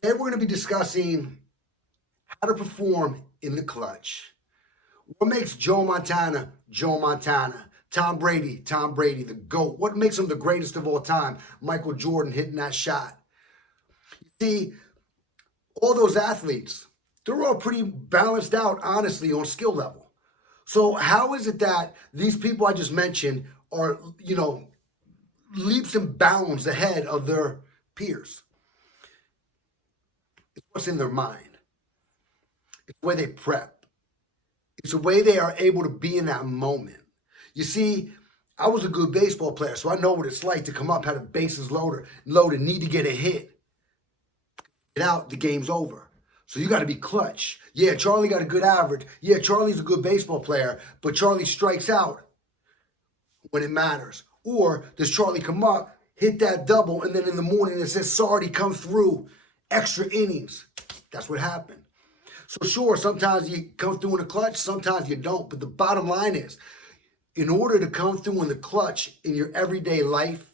Today we're going to be discussing how to perform in the clutch. What makes Joe Montana Joe Montana? Tom Brady, the GOAT. What makes him the greatest of all time? Michael Jordan hitting that shot. See, all those athletes, they're all pretty balanced out, honestly, on skill level. So how is it that these people I just mentioned are, leaps and bounds ahead of their peers? It's what's in their mind. It's the way they prep. It's the way they are able to be in that moment. You see, I was a good baseball player, so I know what it's like to come up, have the bases loaded, need to get a hit. Get out, the game's over. So you got to be clutch. Yeah, Charlie got a good average. Yeah, Charlie's a good baseball player, but Charlie strikes out when it matters. Or does Charlie come up, hit that double, and then in the morning it says, Sardi come through, extra innings. That's what happened. So sure, sometimes you come through in the clutch, sometimes you don't. But the bottom line is, in order to come through in the clutch in your everyday life,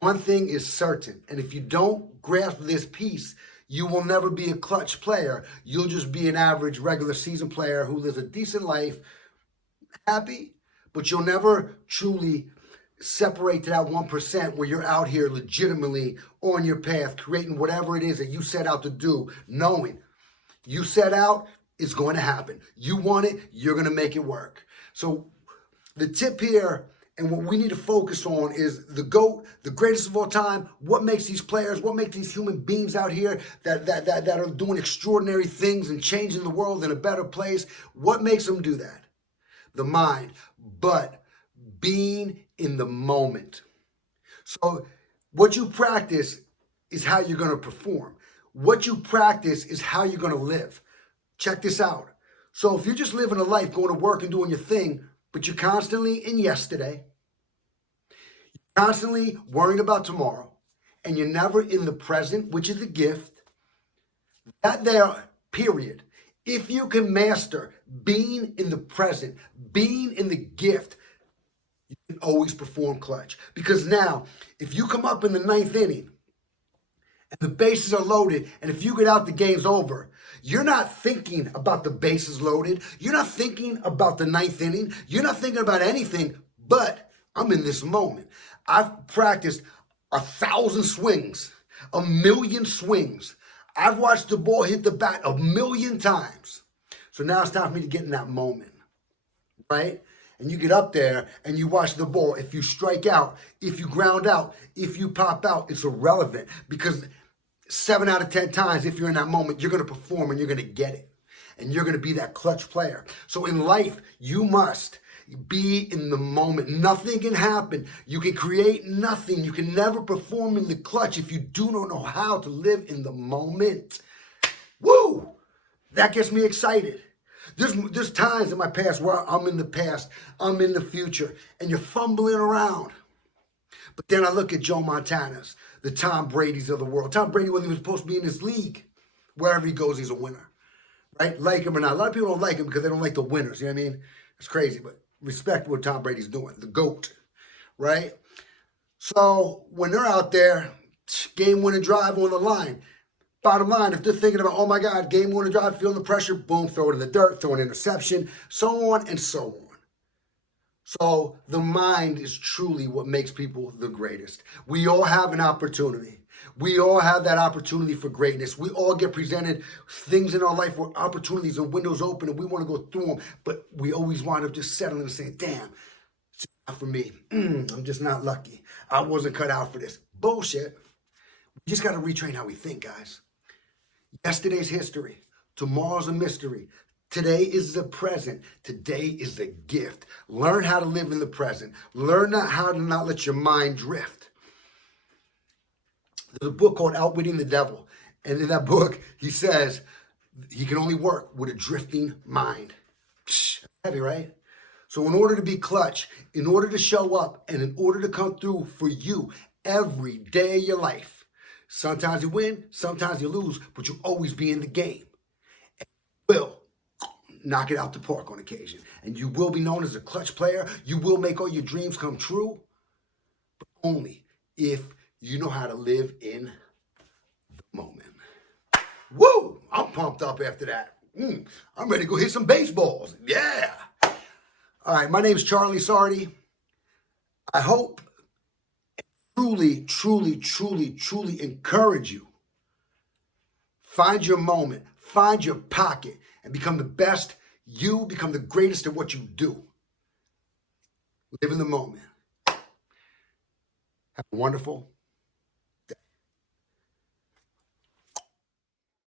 one thing is certain. And if you don't grasp this piece, you will never be a clutch player. You'll just be an average regular season player who lives a decent life, happy, but you'll never truly separate to that 1% where you're out here legitimately on your path, creating whatever it is that you set out to do, knowing you set out, it's going to happen. You want it, you're going to make it work. So the tip here and what we need to focus on is the GOAT, the greatest of all time. What makes these players, what makes these human beings out here that are doing extraordinary things and changing the world in a better place? What makes them do that? The mind, but being in the moment. So what you practice is how you're going to perform. What you practice is how you're going to live. Check this out. So if you're just living a life, going to work and doing your thing, but you're constantly in yesterday, you're constantly worrying about tomorrow, and you're never in the present, which is a gift, that there, period. If you can master being in the present, being in the gift, you can always perform clutch. Because now, if you come up in the ninth inning, and the bases are loaded, and if you get out, the game's over. You're not thinking about the bases loaded. You're not thinking about the ninth inning. You're not thinking about anything, but I'm in this moment. I've practiced 1,000 swings, 1,000,000 swings. I've watched the ball hit the bat 1,000,000 times. So now it's time for me to get in that moment, right? And you get up there and you watch the ball. If you strike out, if you ground out, if you pop out, it's irrelevant because 7 out of 10 times, if you're in that moment, you're going to perform and you're going to get it. And you're going to be that clutch player. So in life, you must be in the moment. Nothing can happen. You can create nothing. You can never perform in the clutch if you do not know how to live in the moment. Woo! That gets me excited. There's times in my past where I'm in the past, I'm in the future, and you're fumbling around. But then I look at Joe Montana's, the Tom Brady's of the world. Tom Brady wasn't even supposed to be in this league. Wherever he goes, he's a winner, right? Like him or not. A lot of people don't like him because they don't like the winners. You know what I mean? It's crazy, but respect what Tom Brady's doing, the GOAT, right? So when they're out there, game-winning drive on the line. Bottom line, if they're thinking about, oh my God, game-winning drive, feeling the pressure, boom, throw it in the dirt, throw an interception, so on and so on. So the mind is truly what makes people the greatest. We all have an opportunity. We all have that opportunity for greatness. We all get presented things in our life where opportunities and windows open and we want to go through them, but we always wind up just settling and saying, damn, it's not for me. I'm just not lucky. I wasn't cut out for this. Bullshit. We just got to retrain how we think, guys. Yesterday's history. Tomorrow's a mystery. Today is the present. Today is the gift. Learn how to live in the present. Learn how to not let your mind drift. There's a book called Outwitting the Devil. And in that book, he says he can only work with a drifting mind. Psh, that's heavy, right? So in order to be clutch, in order to show up, and in order to come through for you every day of your life, sometimes you win, sometimes you lose, but you'll always be in the game. And you will knock it out the park on occasion. And you will be known as a clutch player. You will make all your dreams come true. But only if you know how to live in the moment. I'm pumped up after that. I'm ready to go hit some baseballs. Yeah. All right, my name is Charlie Sardi. I hope, truly, truly, truly, truly encourage you. Find your moment, find your pocket, and become the best you, become the greatest at what you do. Live in the moment. Have a wonderful